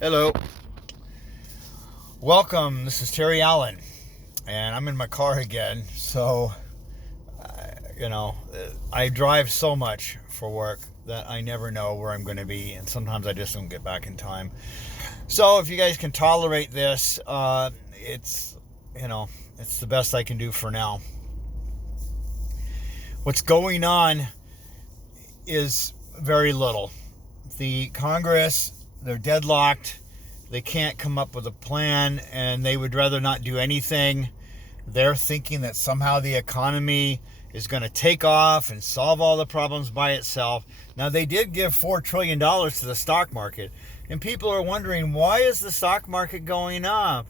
Hello. Welcome. This is Terry Allen, and I'm in my car again. So, I drive so much for work that I never know where I'm going to be, and sometimes I just don't get back in time. So, if you guys can tolerate this, it's the best I can do for now. What's going on is very little. The Congress, they're deadlocked. They can't come up with a plan, and they would rather not do anything. They're thinking that somehow the economy is going to take off and solve all the problems by itself. Now, they did give $4 trillion to the stock market, and people are wondering, why is the stock market going up?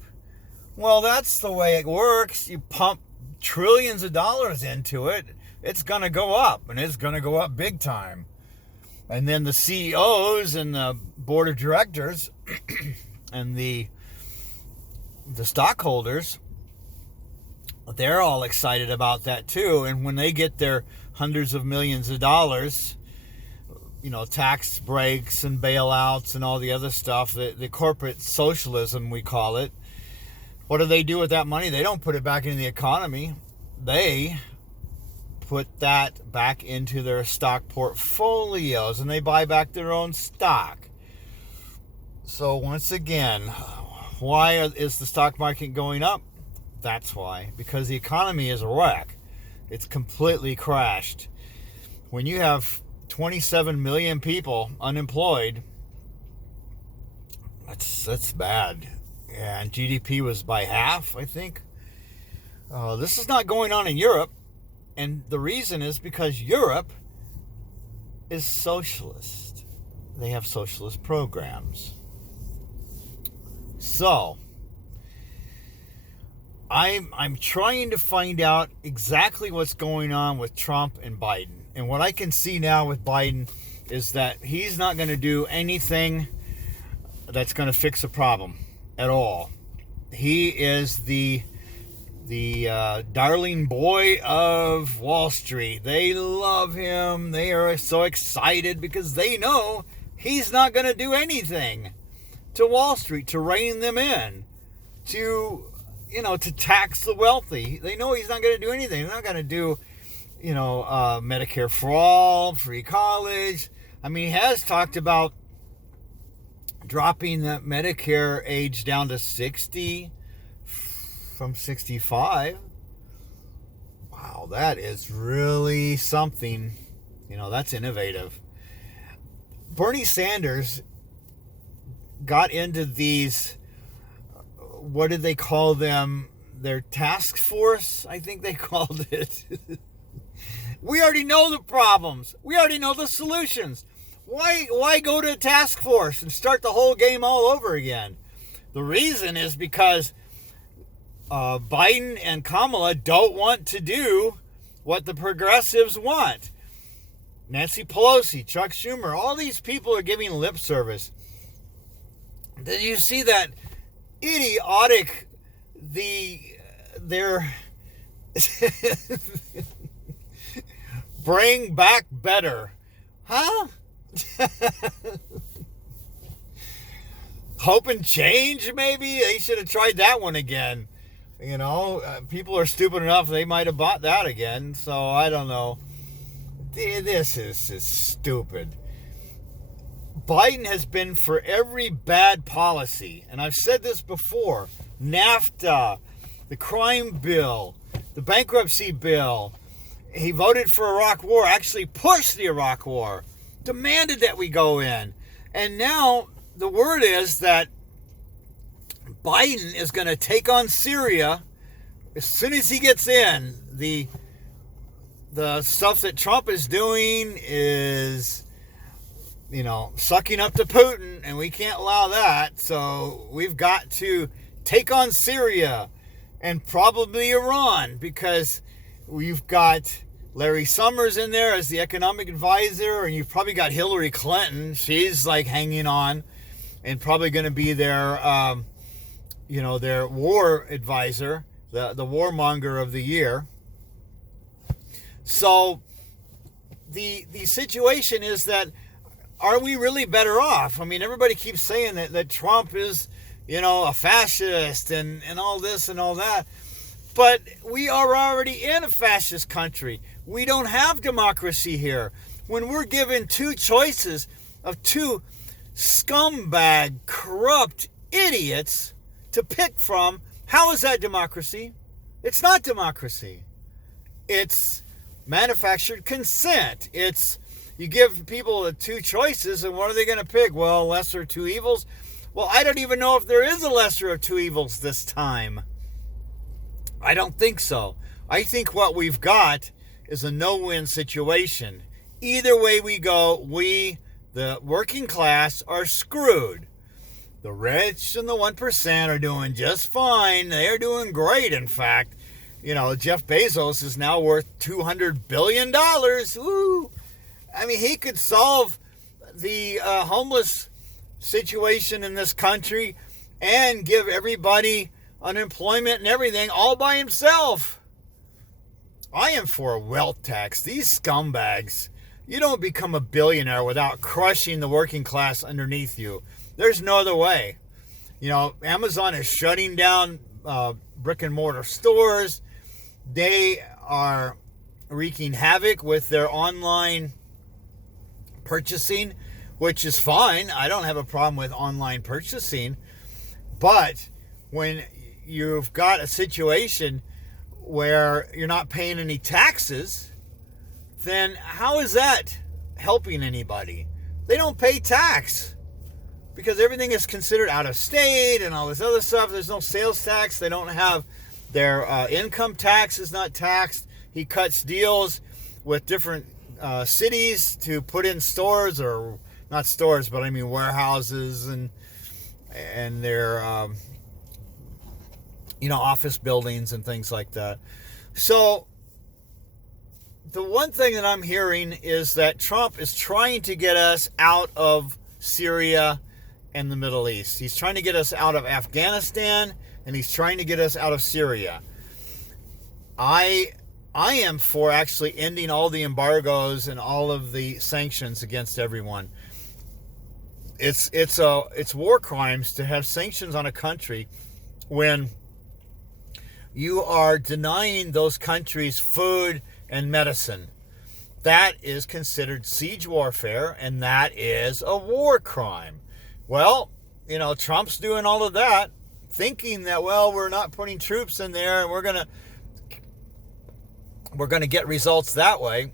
Well, that's the way it works. You pump trillions of dollars into it, it's going to go up, and it's going to go up big time. And then the CEOs and the board of directors and the stockholders, they're all excited about that too. And when they get their hundreds of millions of dollars, tax breaks and bailouts and all the other stuff, the corporate socialism, we call it, what do they do with that money? They don't put it back into the economy. They put that back into their stock portfolios, and they buy back their own stock. So once again, why is the stock market going up? That's why. Because the economy is a wreck. It's completely crashed. When you have 27 million people unemployed, that's bad. And GDP was by half, I think. This is not going on in Europe. And the reason is because Europe is socialist. They have socialist programs. So, I'm trying to find out exactly what's going on with Trump and Biden. And what I can see now with Biden is that he's not going to do anything that's going to fix a problem at all. He is the darling boy of Wall Street. They love him. They are so excited because they know he's not going to do anything to Wall Street to rein them in, to tax the wealthy. They know he's not going to do anything. They're not going to do, Medicare for all, free college. I mean, he has talked about dropping the Medicare age down to 60 from 65. Wow, that is really something. That's innovative. Bernie Sanders got into these, what did they call them? Their task force, I think they called it. We already know the problems. We already know the solutions. Why go to a task force and start the whole game all over again? The reason is because Biden and Kamala don't want to do what the progressives want. Nancy Pelosi, Chuck Schumer, all these people are giving lip service. Did you see that idiotic, their bring back better? Huh? Hope and change, maybe? They should have tried that one again. People are stupid enough, they might have bought that again. So, I don't know. This is stupid. Biden has been for every bad policy. And I've said this before. NAFTA, the crime bill, the bankruptcy bill. He voted for Iraq war, actually pushed the Iraq war, demanded that we go in. And now the word is that Biden is going to take on Syria as soon as he gets in. The stuff that Trump is doing is, sucking up to Putin, and we can't allow that. So we've got to take on Syria and probably Iran, because we've got Larry Summers in there as the economic advisor, and you've probably got Hillary Clinton. She's like hanging on and probably going to be their their war advisor, the warmonger of the year. So the situation is that are we really better off? I mean, everybody keeps saying that Trump is, a fascist and all this and all that. But we are already in a fascist country. We don't have democracy here. When we're given two choices of two scumbag, corrupt idiots to pick from, how is that democracy? It's not democracy. It's manufactured consent. It's you give people the two choices, and what are they going to pick? Well, lesser of two evils. Well, I don't even know if there is a lesser of two evils this time. I don't think so. I think what we've got is a no-win situation. Either way we go, we, the working class, are screwed. The rich and the 1% are doing just fine. They are doing great, in fact. Jeff Bezos is now worth $200 billion. Woo! I mean, he could solve the homeless situation in this country and give everybody unemployment and everything all by himself. I am for a wealth tax. These scumbags, you don't become a billionaire without crushing the working class underneath you. There's no other way. Amazon is shutting down brick and mortar stores. They are wreaking havoc with their online purchasing, which is fine. I don't have a problem with online purchasing. But when you've got a situation where you're not paying any taxes, then how is that helping anybody? They don't pay tax because everything is considered out of state and all this other stuff. There's no sales tax. They don't have their income tax is not taxed. He cuts deals with different cities to put in stores, or not stores, but I mean warehouses and their office buildings and things like that. So the one thing that I'm hearing is that Trump is trying to get us out of Syria and the Middle East. He's trying to get us out of Afghanistan, and he's trying to get us out of Syria. I am for actually ending all the embargoes and all of the sanctions against everyone. It's war crimes to have sanctions on a country when you are denying those countries food and medicine. That is considered siege warfare, and that is a war crime. Well, Trump's doing all of that, thinking that, we're not putting troops in there and we're gonna get results that way.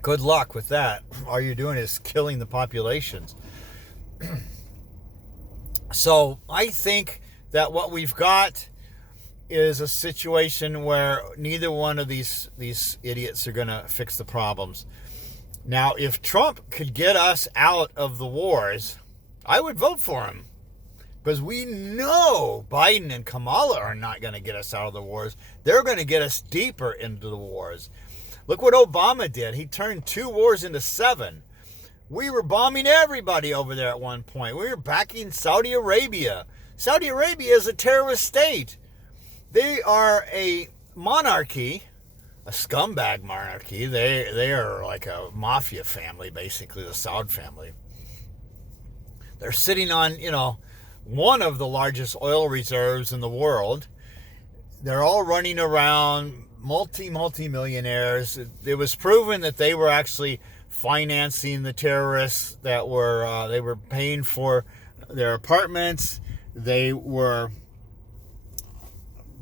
Good luck with that. All you're doing is killing the populations. So I think that what we've got is a situation where neither one of these idiots are going to fix the problems. Now, if Trump could get us out of the wars, I would vote for him. Because we know Biden and Kamala are not going to get us out of the wars. They're going to get us deeper into the wars. Look what Obama did. He turned 2 wars into 7. We were bombing everybody over there at one point. We were backing Saudi Arabia. Saudi Arabia is a terrorist state. They are a monarchy, a scumbag monarchy. They are like a mafia family, basically, the Saud family. They're sitting on, one of the largest oil reserves in the world. They're all running around, multi-millionaires. It was proven that they were actually financing the terrorists that were, they were paying for their apartments. They were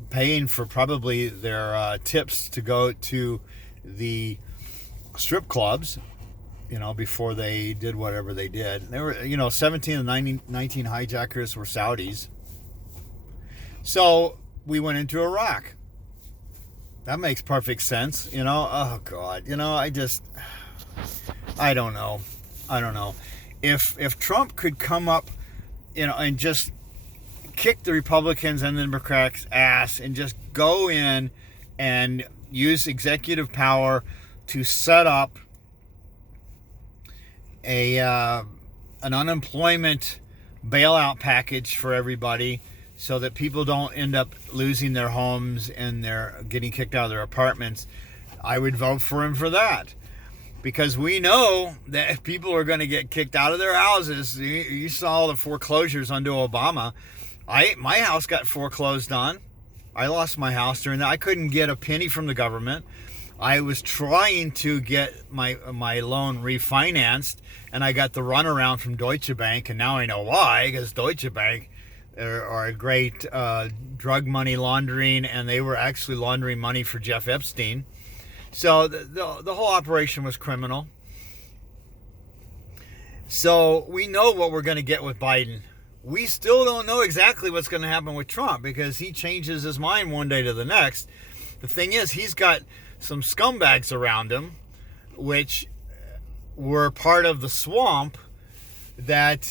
paying for probably their tips to go to the strip clubs, before they did whatever they did. They were, 17 of 19 hijackers were Saudis. So we went into Iraq. That makes perfect sense, Oh, God. I don't know. If Trump could come up, and just kick the Republicans and the Democrats' ass and just go in and use executive power to set up an unemployment bailout package for everybody so that people don't end up losing their homes and they're getting kicked out of their apartments, I would vote for him for that. because we know that people are going to get kicked out of their houses. You saw all the foreclosures under Obama. My house got foreclosed on. I lost my house during that. I couldn't get a penny from the government. I was trying to get my loan refinanced, and I got the runaround from Deutsche Bank, and now I know why, because Deutsche Bank are a great drug money laundering, and they were actually laundering money for Jeff Epstein. So the whole operation was criminal. So we know what we're going to get with Biden. We still don't know exactly what's going to happen with Trump, because he changes his mind one day to the next. The thing is, he's got some scumbags around him, which were part of the swamp that,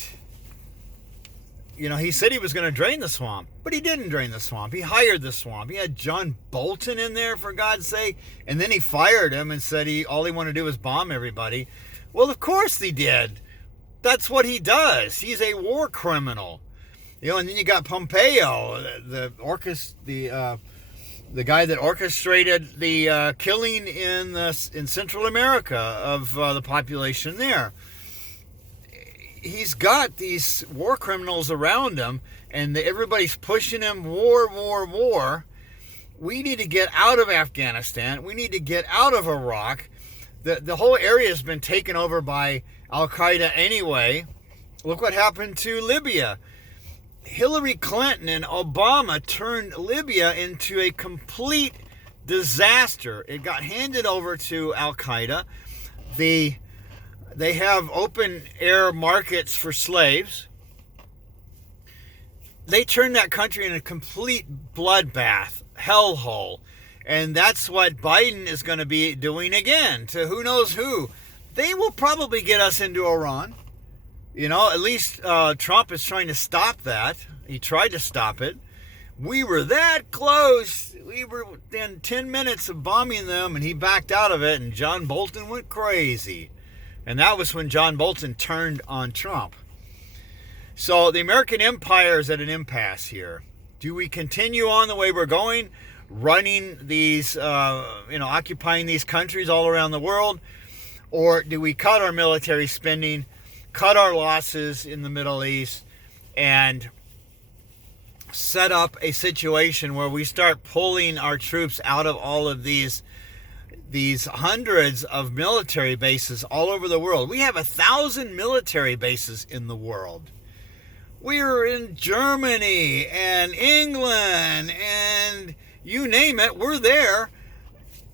he said he was going to drain the swamp, but he didn't drain the swamp. He hired the swamp. He had John Bolton in there, for God's sake, and then he fired him and said all he wanted to do was bomb everybody. Well, of course he did. That's what he does. He's a war criminal. And then you got Pompeo, the guy that orchestrated the killing in Central America of the population there. He's got these war criminals around him, and everybody's pushing him, war. We need to get out of Afghanistan. We need to get out of Iraq. The whole area has been taken over by Al-Qaeda anyway. Look what happened to Libya. Hillary Clinton and Obama turned Libya into a complete disaster. It got handed over to Al-Qaeda. They have open air markets for slaves. They turned that country into a complete bloodbath, hellhole. And that's what Biden is going to be doing again to who knows who. They will probably get us into Iran. At least Trump is trying to stop that. He tried to stop it. We were that close. We were within 10 minutes of bombing them, and he backed out of it, and John Bolton went crazy. And that was when John Bolton turned on Trump. So the American empire is at an impasse here. Do we continue on the way we're going, running these, occupying these countries all around the world? Or do we cut our military spending, cut our losses in the Middle East, and set up a situation where we start pulling our troops out of all of these hundreds of military bases all over the world? We have 1,000 military bases in the world. We're in Germany and England and you name it, we're there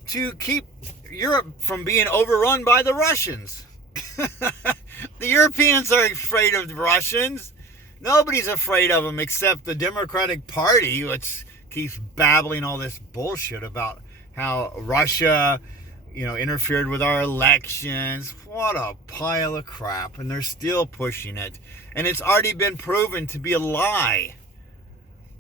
to keep Europe from being overrun by the Russians. The Europeans are afraid of the Russians. Nobody's afraid of them except the Democratic Party, which keeps babbling all this bullshit about how Russia, interfered with our elections. What a pile of crap. And they're still pushing it. And it's already been proven to be a lie.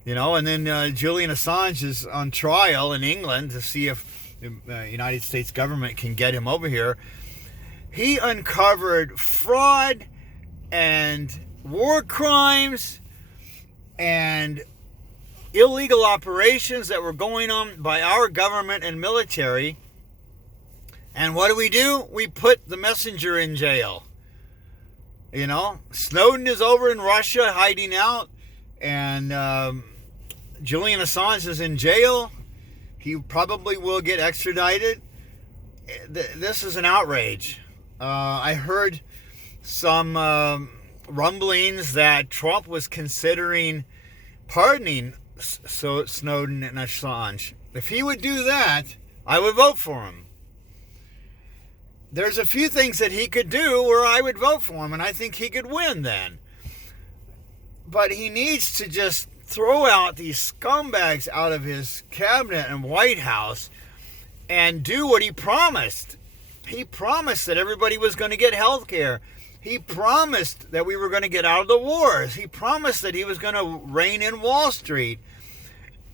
And then Julian Assange is on trial in England to see if the United States government can get him over here. He uncovered fraud and war crimes and illegal operations that were going on by our government and military. And what do? We put the messenger in jail. Snowden is over in Russia hiding out, and Julian Assange is in jail. He probably will get extradited. This is an outrage. I heard some rumblings that Trump was considering pardoning Snowden and Assange. If he would do that, I would vote for him. There's a few things that he could do where I would vote for him, and I think he could win then. But he needs to just throw out these scumbags out of his cabinet and White House and do what he promised. He promised that everybody was going to get health care. He promised that we were going to get out of the wars. He promised that he was going to rein in Wall Street.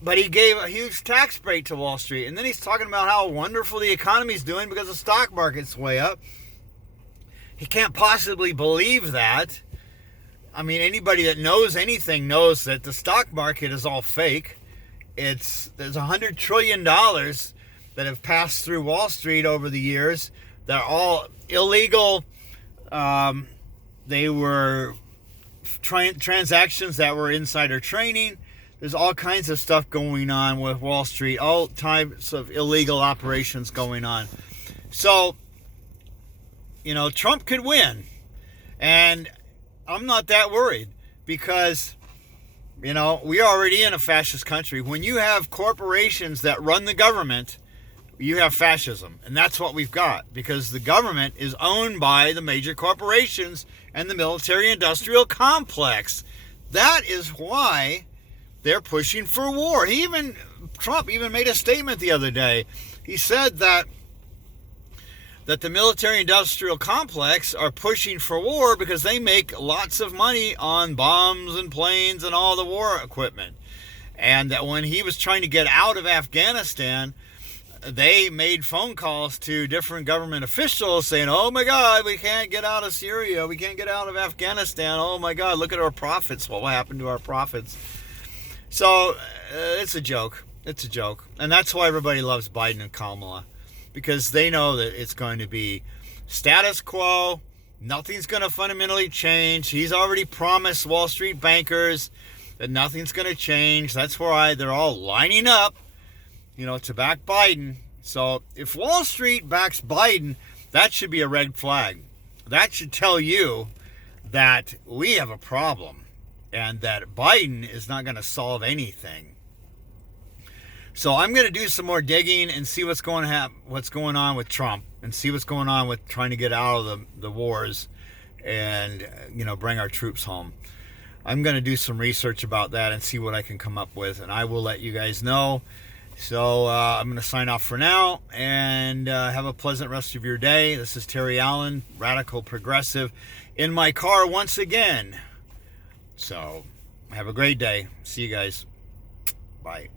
But he gave a huge tax break to Wall Street. And then he's talking about how wonderful the economy's doing because the stock market's way up. He can't possibly believe that. I mean, anybody that knows anything knows that the stock market is all fake. There's $100 trillion that have passed through Wall Street over the years They're all illegal. They were transactions that were insider trading. There's all kinds of stuff going on with Wall Street, all types of illegal operations going on. So, Trump could win. And I'm not that worried because, we're already in a fascist country. When you have corporations that run the government, you have fascism. And that's what we've got, because the government is owned by the major corporations and the military-industrial complex. That is why they're pushing for war. Trump even made a statement the other day. He said that the military-industrial complex are pushing for war because they make lots of money on bombs and planes and all the war equipment. And that when he was trying to get out of Afghanistan, they made phone calls to different government officials saying, oh my God, we can't get out of Syria. We can't get out of Afghanistan. Oh my God, look at our profits. What will happen to our profits? So it's a joke. It's a joke. And that's why everybody loves Biden and Kamala, because they know that it's going to be status quo. Nothing's going to fundamentally change. He's already promised Wall Street bankers that nothing's going to change. That's why they're all lining up, to back Biden. So if Wall Street backs Biden, that should be a red flag. That should tell you that we have a problem and that Biden is not going to solve anything. So I'm going to do some more digging and see what's going on with Trump, and see what's going on with trying to get out of the wars and, bring our troops home. I'm going to do some research about that and see what I can come up with, and I will let you guys know. So I'm going to sign off for now, and have a pleasant rest of your day. This is Terry Allen, Radical Progressive, in my car once again. So have a great day. See you guys. Bye.